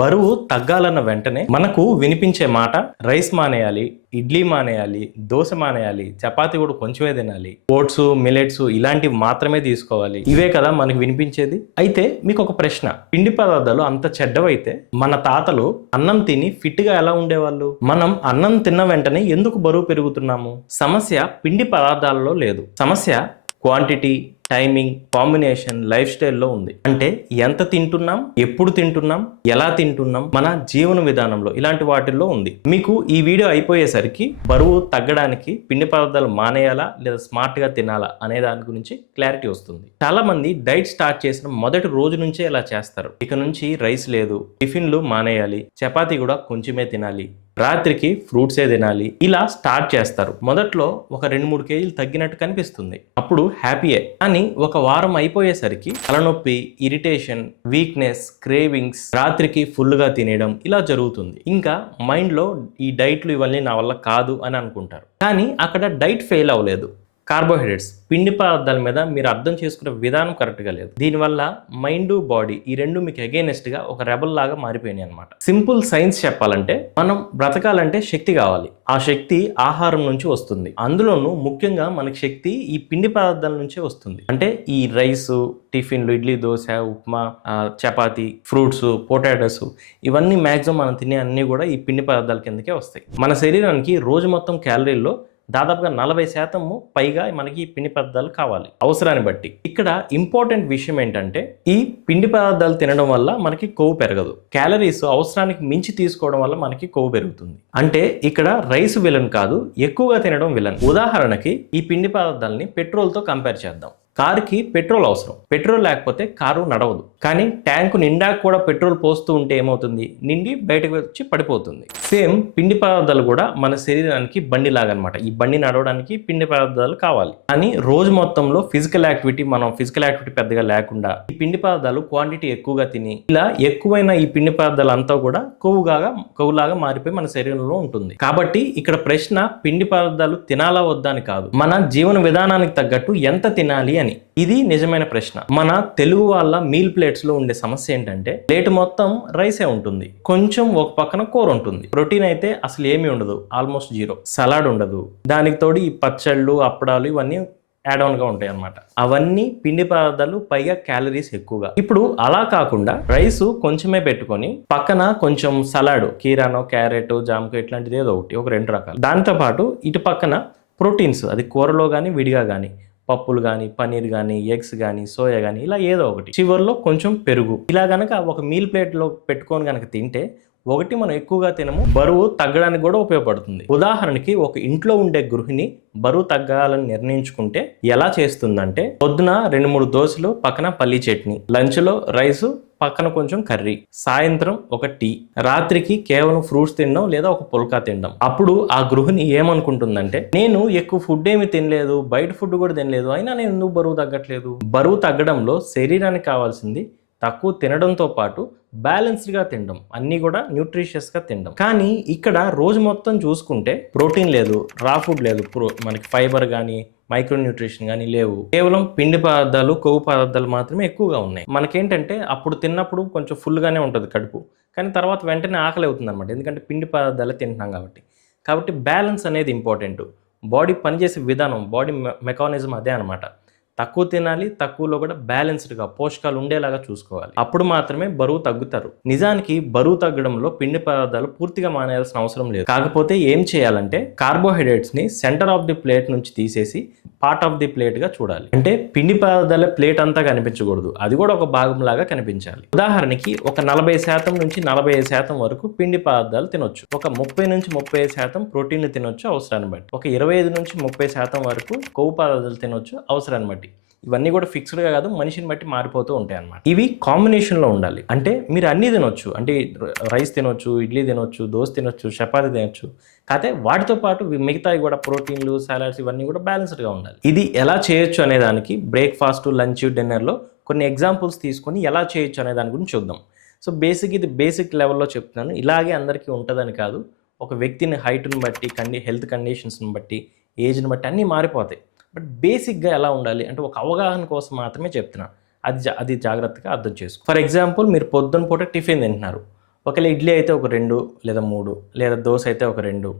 బరువు తగ్గాలన్న వెంటనే మనకు వినిపించే మాట రైస్ మానేయాలి, ఇడ్లీ మానేయాలి, దోశ మానేయాలి, చపాతీ కూడా కొంచెమే తినాలి, ఓట్స్ మిలెట్స్ ఇలాంటివి మాత్రమే తీసుకోవాలి, ఇవే కదా మనకు వినిపించేది. అయితే మీకు ఒక ప్రశ్న, పిండి పదార్థాలు అంత చెడ్డవైతే మన తాతలు అన్నం తిని ఫిట్ గా ఎలా ఉండేవాళ్ళు? మనం అన్నం తిన్న వెంటనే ఎందుకు బరువు పెరుగుతున్నాము? సమస్య పిండి పదార్థాలలో లేదు, సమస్య క్వాంటిటీ, టైమింగ్, కాంబినేషన్, లైఫ్ స్టైల్లో ఉంది. అంటే ఎంత తింటున్నాం, ఎప్పుడు తింటున్నాం, ఎలా తింటున్నాం, మన జీవన విధానంలో ఇలాంటి వాటిల్లో ఉంది. మీకు ఈ వీడియో అయిపోయేసరికి బరువు తగ్గడానికి పిండి పదార్థాలు మానేయాలా లేదా స్మార్ట్ గా తినాలా అనే దాని గురించి క్లారిటీ వస్తుంది. చాలా మంది డైట్ స్టార్ట్ చేసిన మొదటి రోజు నుంచే ఇలా చేస్తారు. ఇక నుంచి రైస్ లేదు, టిఫిన్లు మానేయాలి, చపాతీ కూడా కొంచెమే తినాలి, రాత్రికి ఫ్రూట్సే తినాలి, ఇలా స్టార్ట్ చేస్తారు. మొదట్లో ఒక 2-3 కేజీలు తగ్గినట్టు కనిపిస్తుంది, అప్పుడు హ్యాపీయే. కానీ ఒక వారం అయిపోయేసరికి తలనొప్పి, ఇరిటేషన్, వీక్నెస్, క్రేవింగ్స్, రాత్రికి ఫుల్గా తినేయడం ఇలా జరుగుతుంది. ఇంకా మైండ్లో ఈ డైట్లు ఇవన్నీ నా వల్ల కాదు అని అనుకుంటారు. కానీ అక్కడ డైట్ ఫెయిల్ అవ్వలేదు, కార్బోహైడ్రేట్స్, పిండి పదార్థాల మీద మీరు అర్థం చేసుకునే విధానం కరెక్ట్గా లేదు. దీనివల్ల మైండ్, బాడీ ఈ రెండు మీకు అగైనెస్ట్గా ఒక రెబల్ లాగా మారిపోయినాయి అనమాట. సింపుల్ సైన్స్ చెప్పాలంటే, మనం బ్రతకాలంటే శక్తి కావాలి. ఆ శక్తి ఆహారం నుంచి వస్తుంది. అందులోనూ ముఖ్యంగా మనకి శక్తి ఈ పిండి పదార్థాల నుంచే వస్తుంది. అంటే ఈ రైస్, టిఫిన్లు, ఇడ్లీ, దోశ, ఉప్మా, చపాతీ, ఫ్రూట్స్, పొటాటోస్ ఇవన్నీ మ్యాక్సిమం మనం తినే అన్నీ కూడా ఈ పిండి పదార్థాల కిందకే వస్తాయి. మన శరీరానికి రోజు మొత్తం క్యాలరీల్లో దాదాపుగా 40% పైగా మనకి పిండి పదార్థాలు కావాలి అవసరాన్ని బట్టి. ఇక్కడ ఇంపార్టెంట్ విషయం ఏంటంటే, ఈ పిండి పదార్థాలు తినడం వల్ల మనకి కొవ్వు పెరగదు, క్యాలరీస్ అవసరానికి మించి తీసుకోవడం వల్ల మనకి కొవ్వు పెరుగుతుంది. అంటే ఇక్కడ రైస్ విలన్ కాదు, ఎక్కువగా తినడం విలన్. ఉదాహరణకి ఈ పిండి పదార్థాలని పెట్రోల్తో కంపేర్ చేద్దాం. కారుకి పెట్రోల్ అవసరం, పెట్రోల్ లేకపోతే కారు నడవదు. కానీ ట్యాంకు నిండా కూడా పెట్రోల్ పోస్తూ ఉంటే ఏమవుతుంది? నిండి బయటకు వచ్చి పడిపోతుంది. సేమ్ పిండి పదార్థాలు కూడా మన శరీరానికి బండి లాగా అనమాట. ఈ బండి నడవడానికి పిండి పదార్థాలు కావాలి. కానీ రోజు మొత్తంలో ఫిజికల్ యాక్టివిటీ పెద్దగా లేకుండా ఈ పిండి పదార్థాలు క్వాంటిటీ ఎక్కువగా తిని ఇలా ఎక్కువైన ఈ పిండి పదార్థాలు అంతా కూడా కొవ్వులాగా మారిపోయి మన శరీరంలో ఉంటుంది. కాబట్టి ఇక్కడ ప్రశ్న పిండి పదార్థాలు తినాలా వద్దా అని కాదు, మన జీవన విధానానికి తగ్గట్టు ఎంత తినాలి అని. ఇది నిజమైన ప్రశ్న. మన తెలుగు వాళ్ళ మీల్ ప్లేట్స్ లో ఉండే సమస్య ఏంటంటే, ప్లేట్ మొత్తం రైసే ఉంటుంది, కొంచెం ఒక పక్కన కూర ఉంటుంది, ప్రోటీన్ అయితే అసలు ఏమీ ఉండదు, ఆల్మోస్ట్ జీరో, సలాడ్ ఉండదు, దానికి తోడు ఈ పచ్చళ్ళు, అప్పడాలు ఇవన్నీ యాడ్ ఆన్ గా ఉంటాయి అన్నమాట. అవన్నీ పిండి పదార్థాలు, పైగా క్యాలరీస్ ఎక్కువగా. ఇప్పుడు అలా కాకుండా రైస్ కొంచెమే పెట్టుకొని పక్కన కొంచెం సలాడ్, కీరానో, క్యారెట్, జామకాయ ఇట్లాంటిది ఏదో ఒకటి, ఒక 2 రకాలు. దాంతో పాటు ఇటు పక్కన ప్రోటీన్స్, అది కూరలో కానీ విడిగా కానీ, పప్పులు కానీ, పన్నీర్ కానీ, ఎగ్స్ కానీ, సోయా కానీ, ఇలా ఏదో ఒకటి, చివర్లో కొంచెం పెరుగు, ఇలా గనక ఒక మీల్ ప్లేట్లో పెట్టుకొని కనుక తింటే, ఒకటి మనం ఎక్కువగా తినము, బరువు తగ్గడానికి కూడా ఉపయోగపడుతుంది. ఉదాహరణకి ఒక ఇంట్లో ఉండే గృహిణి బరువు తగ్గాలని నిర్ణయించుకుంటే ఎలా చేస్తుందంటే, పొద్దున 2-3 దోశలు, పక్కన పల్లీ చట్నీ, లంచ్లో రైసు, పక్కన కొంచెం కర్రీ, సాయంత్రం ఒక టీ, రాత్రికి కేవలం ఫ్రూట్స్ తినడం లేదా ఒక పుల్కా తినడం. అప్పుడు ఆ గృహిణి ఏమనుకుంటుందంటే, నేను ఎక్కువ ఫుడ్ ఏమి తినలేదు, బయట ఫుడ్ కూడా తినలేదు, అయినా నేను ఎందుకు బరువు తగ్గట్లేదు? బరువు తగ్గడంలో శరీరానికి కావాల్సింది తక్కువ తినడంతో పాటు బ్యాలెన్స్డ్గా తినడం, అన్నీ కూడా న్యూట్రిషియస్గా తినడం. కానీ ఇక్కడ రోజు మొత్తం చూసుకుంటే ప్రోటీన్ లేదు, రా ఫుడ్ లేదు, మనకి ఫైబర్ కానీ మైక్రో న్యూట్రిషన్ కానీ లేవు, కేవలం పిండి పదార్థాలు, కొవ్వు పదార్థాలు మాత్రమే ఎక్కువగా ఉన్నాయి. మనకేంటంటే అప్పుడు తిన్నప్పుడు కొంచెం ఫుల్గానే ఉంటుంది కడుపు, కానీ తర్వాత వెంటనే ఆకలి అవుతుంది అనమాట, ఎందుకంటే పిండి పదార్థాలే తింటున్నాం కాబట్టి బ్యాలెన్స్ అనేది ఇంపార్టెంట్. బాడీ పనిచేసే విధానం, బాడీ మెకానిజం అదే అనమాట. తక్కువ తినాలి, తక్కువలో కూడా బ్యాలెన్స్డ్గా పోషకాలు ఉండేలాగా చూసుకోవాలి, అప్పుడు మాత్రమే బరువు తగ్గుతారు. నిజానికి బరువు తగ్గడంలో పిండి పదార్థాలు పూర్తిగా మానేయాల్సిన అవసరం లేదు. కాకపోతే ఏం చేయాలంటే, కార్బోహైడ్రేట్స్ ని సెంటర్ ఆఫ్ ది ప్లేట్ నుంచి తీసేసి పార్ట్ ఆఫ్ ది ప్లేట్ గా చూడాలి. అంటే పిండి పదార్థాల ప్లేట్ అంతా కనిపించకూడదు, అది కూడా ఒక భాగం లాగా కనిపించాలి. ఉదాహరణకి ఒక 40% నుంచి 45% వరకు పిండి పదార్థాలు తినొచ్చు, ఒక 30 నుంచి 35% ప్రోటీన్ తినొచ్చు అవసరాన్ని బట్టి, ఒక 25 నుంచి 30% వరకు కొవ్వు పదార్థాలు తినొచ్చు అవసరాన్ని బట్టి. ఇవన్నీ కూడా ఫిక్స్డ్గా కాదు, మనిషిని బట్టి మారిపోతూ ఉంటాయి అన్నమాట. ఇవి కాంబినేషన్లో ఉండాలి. అంటే మీరు అన్నీ తినొచ్చు, అంటే రైస్ తినొచ్చు, ఇడ్లీ తినొచ్చు, దోశ తినొచ్చు, చపాతీ తినొచ్చు, కాకపోతే వాటితో పాటు మిగతావి కూడా ప్రోటీన్లు, సాలడ్స్ ఇవన్నీ కూడా బ్యాలెన్స్డ్గా ఉండాలి. ఇది ఎలా చేయొచ్చు అనే దానికి బ్రేక్ఫాస్ట్, లంచ్, డిన్నర్లో కొన్ని ఎగ్జాంపుల్స్ తీసుకొని ఎలా చేయొచ్చు అనే దాని గురించి చూద్దాం. సో ఇది బేసిక్ లెవెల్లో చెప్తున్నాను, ఇలాగే అందరికీ ఉంటుందని కాదు. ఒక వ్యక్తిని హైట్ని బట్టి, హెల్త్ కండిషన్స్ని బట్టి, ఏజ్ని బట్టి అన్నీ మారిపోతాయి. బట్ బేసిక్గా ఎలా ఉండాలి అంటే ఒక అవగాహన కోసం మాత్రమే చెప్తున్నాను, అది జాగ్రత్తగా అర్థం చేసుకో. ఫర్ ఎగ్జాంపుల్, మీరు పొద్దున పూట టిఫిన్ తింటున్నారు, ఒకవేళ ఇడ్లీ అయితే ఒక 2 లేదా 3, లేదా దోస అయితే ఒక 2,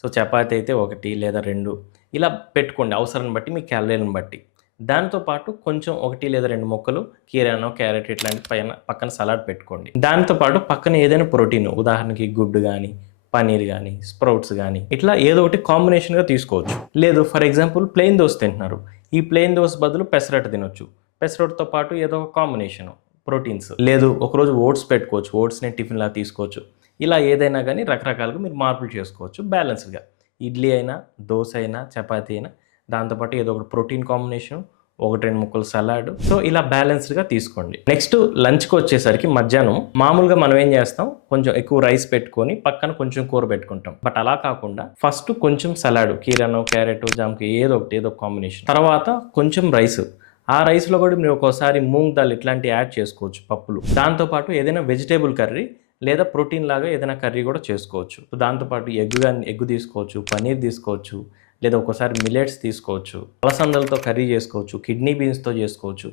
సో చపాతీ అయితే 1 లేదా 2, ఇలా పెట్టుకోండి అవసరాన్ని బట్టి మీ క్యాలరీలను బట్టి. దాంతోపాటు కొంచెం 1 లేదా 2 ముక్కలు కీరానో, క్యారెట్ ఇట్లాంటి పక్కన సలాడ్ పెట్టుకోండి. దాంతోపాటు పక్కన ఏదైనా ప్రోటీన్, ఉదాహరణకి గుడ్డు కానీ, పన్నీర్ కానీ, స్ప్రౌట్స్ కానీ, ఇట్లా ఏదో ఒకటి కాంబినేషన్గా తీసుకోవచ్చు. లేదు ఫర్ ఎగ్జాంపుల్ ప్లెయిన్ దోశ తింటున్నారు, ఈ ప్లెయిన్ దోశ బదులు పెసరట్టు తినొచ్చు. పెసరట్టుతో పాటు ఏదో ఒక కాంబినేషను ప్రోటీన్స్. లేదు ఒకరోజు ఓట్స్ పెట్టుకోవచ్చు, ఓట్స్ని టిఫిన్లా తీసుకోవచ్చు. ఇలా ఏదైనా కానీ రకరకాలుగా మీరు మార్పులు చేసుకోవచ్చు బ్యాలెన్స్డ్గా. ఇడ్లీ అయినా, దోశ అయినా, చపాతీ అయినా, దాంతోపాటు ఏదో ఒకటి ప్రోటీన్ కాంబినేషన్, 1-2 ముక్కలు సలాడ్. సో ఇలా బ్యాలెన్స్డ్గా తీసుకోండి. నెక్స్ట్ లంచ్కి వచ్చేసరికి మధ్యాహ్నం మామూలుగా మనం ఏం చేస్తాం, కొంచెం ఎక్కువ రైస్ పెట్టుకొని పక్కన కొంచెం కూర పెట్టుకుంటాం. బట్ అలా కాకుండా ఫస్ట్ కొంచెం సలాడ్, కీరానో, క్యారెట్, జామకాయ ఏదో కాంబినేషన్, తర్వాత కొంచెం రైస్. ఆ రైస్లో కూడా మీరు ఒక్కోసారి మూంగ్ దాల్ ఇట్లాంటివి యాడ్ చేసుకోవచ్చు, పప్పులు. దాంతోపాటు ఏదైనా వెజిటేబుల్ కర్రీ లేదా ప్రోటీన్ లాగా ఏదైనా కర్రీ కూడా చేసుకోవచ్చు. దాంతోపాటు ఎగ్ తీసుకోవచ్చు, పన్నీర్ తీసుకోవచ్చు, లేదా ఒక్కోసారి మిల్లెట్స్ తీసుకోవచ్చు, అలసందలతో కర్రీ చేసుకోవచ్చు, కిడ్నీ బీన్స్తో చేసుకోవచ్చు.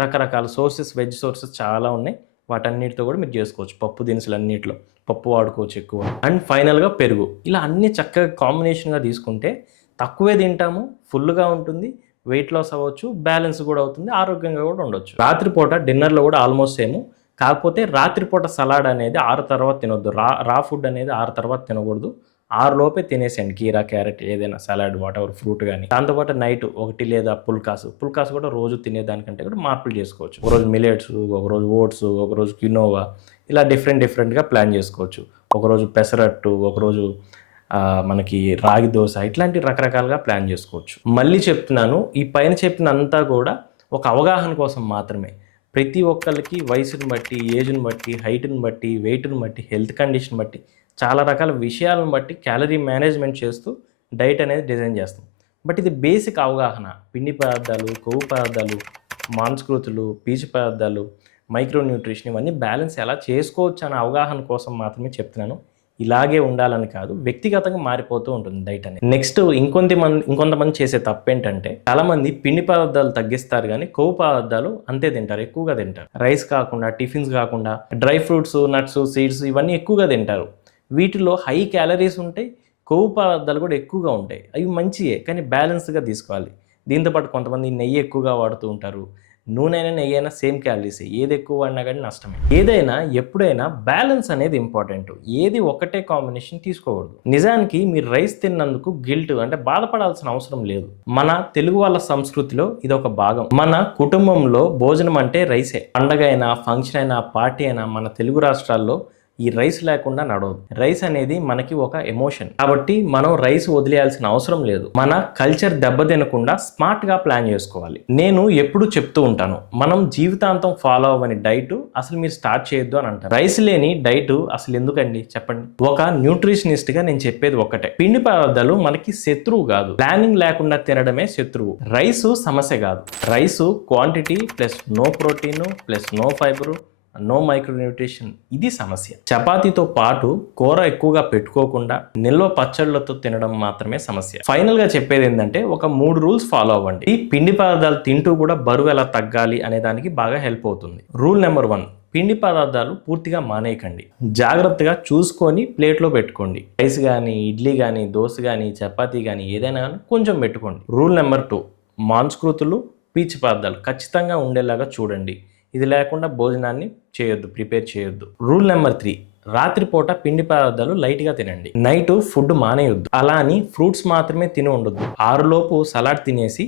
రకరకాల సోర్సెస్, వెజ్ సోర్సెస్ చాలా ఉన్నాయి. వాటన్నిటితో కూడా మీరు చేసుకోవచ్చు. పప్పు దినుసులు అన్నింటిలో పప్పు వాడుకోవచ్చు ఎక్కువ. అండ్ ఫైనల్గా పెరుగు. ఇలా అన్ని చక్కగా కాంబినేషన్గా తీసుకుంటే తక్కువే తింటాము, ఫుల్గా ఉంటుంది, వెయిట్ లాస్ అవ్వచ్చు, బ్యాలెన్స్ కూడా అవుతుంది, ఆరోగ్యంగా కూడా ఉండొచ్చు. రాత్రిపూట డిన్నర్లో కూడా ఆల్మోస్ట్ సేమ్. కాకపోతే రాత్రిపూట సలాడ్ అనేది 6 తర్వాత తినొద్దు. రా ఫుడ్ అనేది 6 తర్వాత తినకూడదు. 6 లోపే తినేసేయండి. కీరా, క్యారెట్ ఏదైనా సలాడ్, వాటెవర్ ఫ్రూట్ కానీ. దాంతోపాటు నైట్ 1 లేదా పుల్కాసు కూడా రోజు తినేదానికంటే కూడా మార్పులు చేసుకోవచ్చు. ఒకరోజు మిల్లెట్స్, ఒకరోజు ఓట్స్, ఒకరోజు కినోవా, ఇలా డిఫరెంట్గా ప్లాన్ చేసుకోవచ్చు. ఒకరోజు పెసరట్టు, ఒకరోజు మనకి రాగి దోశ, ఇట్లాంటి రకరకాలుగా ప్లాన్ చేసుకోవచ్చు. మళ్ళీ చెప్తున్నాను, ఈ పైన చెప్పినంతా కూడా ఒక అవగాహన కోసం మాత్రమే. ప్రతి ఒక్కరికి వయసుని బట్టి, ఏజ్ని బట్టి, హైట్ని బట్టి, వెయిట్ని బట్టి, హెల్త్ కండిషన్ బట్టి, చాలా రకాల విషయాలను బట్టి క్యాలరీ మేనేజ్మెంట్ చేస్తూ డైట్ అనేది డిజైన్ చేస్తాం. బట్ ఇది బేసిక్ అవగాహన. పిండి పదార్థాలు, కొవ్వు పదార్థాలు, మాంసకృతులు, పీచు పదార్థాలు, మైక్రో న్యూట్రిషన్ ఇవన్నీ బ్యాలెన్స్ ఎలా చేసుకోవచ్చు అనే అవగాహన కోసం మాత్రమే చెప్తున్నాను. ఇలాగే ఉండాలని కాదు, వ్యక్తిగతంగా మారిపోతూ ఉంటుంది డైట్ అనేది. నెక్స్ట్ ఇంకొంతమంది చేసే తప్పేంటంటే, చాలామంది పిండి పదార్థాలు తగ్గిస్తారు కానీ కొవ్వు పదార్థాలు అంతే తింటారు, ఎక్కువగా తింటారు. రైస్ కాకుండా, టిఫిన్స్ కాకుండా, డ్రై ఫ్రూట్స్, నట్స్, సీడ్స్ ఇవన్నీ ఎక్కువగా తింటారు. వీటిలో హై క్యాలరీస్ ఉంటాయి, కొవ్వు పదార్థాలు కూడా ఎక్కువగా ఉంటాయి. అవి మంచియే, కానీ బ్యాలెన్స్గా తీసుకోవాలి. దీంతోపాటు కొంతమంది నెయ్యి ఎక్కువగా వాడుతూ ఉంటారు. నూనె నెయ్యి అయినా సేమ్ క్యాలరీస్, ఏది ఎక్కువ వాడినా కానీ నష్టమే. ఏదైనా ఎప్పుడైనా బ్యాలెన్స్ అనేది ఇంపార్టెంట్. ఏది ఒకటే కాంబినేషన్ తీసుకోకూడదు. నిజానికి మీరు రైస్ తిన్నందుకు గిల్ట్ అంటే బాధపడాల్సిన అవసరం లేదు. మన తెలుగు వాళ్ళ సంస్కృతిలో ఇది ఒక భాగం. మన కుటుంబంలో భోజనం అంటే రైసే. పండగ అయినా, ఫంక్షన్ అయినా, పార్టీ అయినా మన తెలుగు రాష్ట్రాల్లో ఈ రైస్ లేకుండా నడవదు. రైస్ అనేది మనకి ఒక ఎమోషన్, కాబట్టి మనం రైస్ వదిలేయాల్సిన అవసరం లేదు. మన కల్చర్ దెబ్బతినకుండా స్మార్ట్ గా ప్లాన్ చేసుకోవాలి. నేను ఎప్పుడు చెప్తూ ఉంటాను, మనం జీవితాంతం ఫాలో అవ్వని డైట్ అసలు మీరు స్టార్ట్ చేయొద్దు అని అంటారు. రైస్ లేని డైట్ అసలు ఎందుకండి చెప్పండి. ఒక న్యూట్రిషనిస్ట్ గా నేను చెప్పేది ఒక్కటే, పిండి పదార్థాలు మనకి శత్రువు కాదు, ప్లానింగ్ లేకుండా తినడమే శత్రువు. రైస్ సమస్య కాదు. Rice quantity plus no protein plus no fibre, no micronutrition, ఇది సమస్య. చపాతీతో పాటు కూర ఎక్కువగా పెట్టుకోకుండా నిల్వ పచ్చళ్ళతో తినడం మాత్రమే సమస్య. ఫైనల్ గా చెప్పేది ఏంటంటే, ఒక 3 రూల్స్ ఫాలో అవ్వండి. ఈ పిండి పదార్థాలు తింటూ కూడా బరువు ఎలా తగ్గాలి అనే దానికి బాగా హెల్ప్ అవుతుంది. రూల్ నెంబర్ 1, పిండి పదార్థాలు పూర్తిగా మానేయకండి. జాగ్రత్తగా చూసుకొని ప్లేట్లో పెట్టుకోండి. రైస్ కానీ, ఇడ్లీ కానీ, దోశ కానీ, చపాతీ కానీ ఏదైనా కానీ కొంచెం పెట్టుకోండి. రూల్ నెంబర్ 2, మాంసకృతులు, పీచు పదార్థాలు ఖచ్చితంగా ఉండేలాగా చూడండి. ఇది లేకుండా భోజనాన్ని ప్రిపేర్ చేయొద్దు. రూల్ నెంబర్ 3, రాత్రిపూట పిండి పదార్థాలు లైట్గా తినండి. నైట్ ఫుడ్ మానేయొద్దు. అలా అని ఫ్రూట్స్ మాత్రమే తిని ఉండొద్దు. 6 లోపు సలాడ్ తినేసి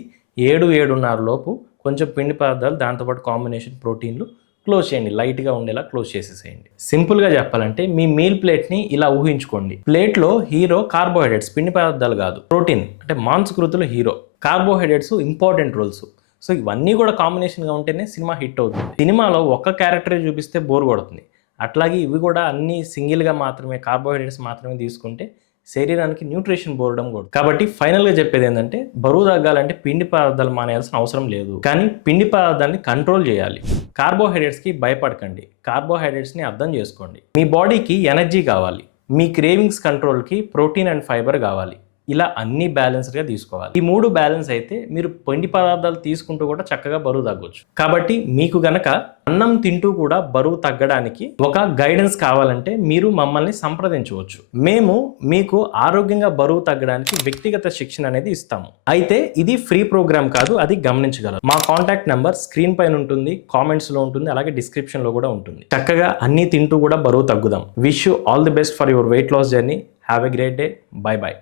7-7:30 లోపు కొంచెం పిండి పదార్థాలు, దాంతోపాటు కాంబినేషన్ ప్రోటీన్లు క్లోజ్ చేయండి. లైట్గా ఉండేలా క్లోజ్ చేసేసేయండి. సింపుల్గా చెప్పాలంటే మీ మీల్ ప్లేట్ని ఇలా ఊహించుకోండి. ప్లేట్లో హీరో కార్బోహైడ్రేట్స్, పిండి పదార్థాలు కాదు. ప్రోటీన్ అంటే మాంసకృతులు hero, carbohydrates important roles. So ఇవన్నీ కూడా కాంబినేషన్గా ఉంటేనే సినిమా హిట్ అవుతుంది. సినిమాలో ఒక్క క్యారెక్టరే చూపిస్తే బోర్ కొడుతుంది. అట్లాగే ఇవి కూడా అన్ని సింగిల్గా మాత్రమే, కార్బోహైడ్రేట్స్ మాత్రమే తీసుకుంటే శరీరానికి న్యూట్రిషన్ బోరడం కూడా. కాబట్టి ఫైనల్గా చెప్పేది ఏంటంటే, బరువు తగ్గాలంటే పిండి పదార్థాలు మానేయాల్సిన అవసరం లేదు, కానీ పిండి పదార్థాన్ని కంట్రోల్ చేయాలి. కార్బోహైడ్రేట్స్కి భయపడకండి, కార్బోహైడ్రేట్స్ని అర్థం చేసుకోండి. మీ బాడీకి ఎనర్జీ కావాలి, మీ క్రేవింగ్స్ కంట్రోల్కి ప్రోటీన్ అండ్ ఫైబర్ కావాలి. ఇలా అన్ని బ్యాలెన్స్డ్ గా తీసుకోవాలి. ఈ 3 బ్యాలెన్స్ అయితే మీరు పిండి పదార్థాలు తీసుకుంటూ కూడా చక్కగా బరువు తగ్గొచ్చు. కాబట్టి మీకు గనక అన్నం తింటూ కూడా బరువు తగ్గడానికి ఒక గైడెన్స్ కావాలంటే మీరు మమ్మల్ని సంప్రదించవచ్చు. మేము మీకు ఆరోగ్యంగా బరువు తగ్గడానికి వ్యక్తిగత శిక్షణ అనేది ఇస్తాము. అయితే ఇది ఫ్రీ ప్రోగ్రామ్ కాదు, అది గమనించగలరు. మా కాంటాక్ట్ నెంబర్ స్క్రీన్ పైన ఉంటుంది, కామెంట్స్ లో ఉంటుంది, అలాగే డిస్క్రిప్షన్ లో కూడా ఉంటుంది. చక్కగా అన్ని తింటూ కూడా బరువు తగ్గుదాం. Wish you all the best for your weight loss journey. Have a great day. Bye by.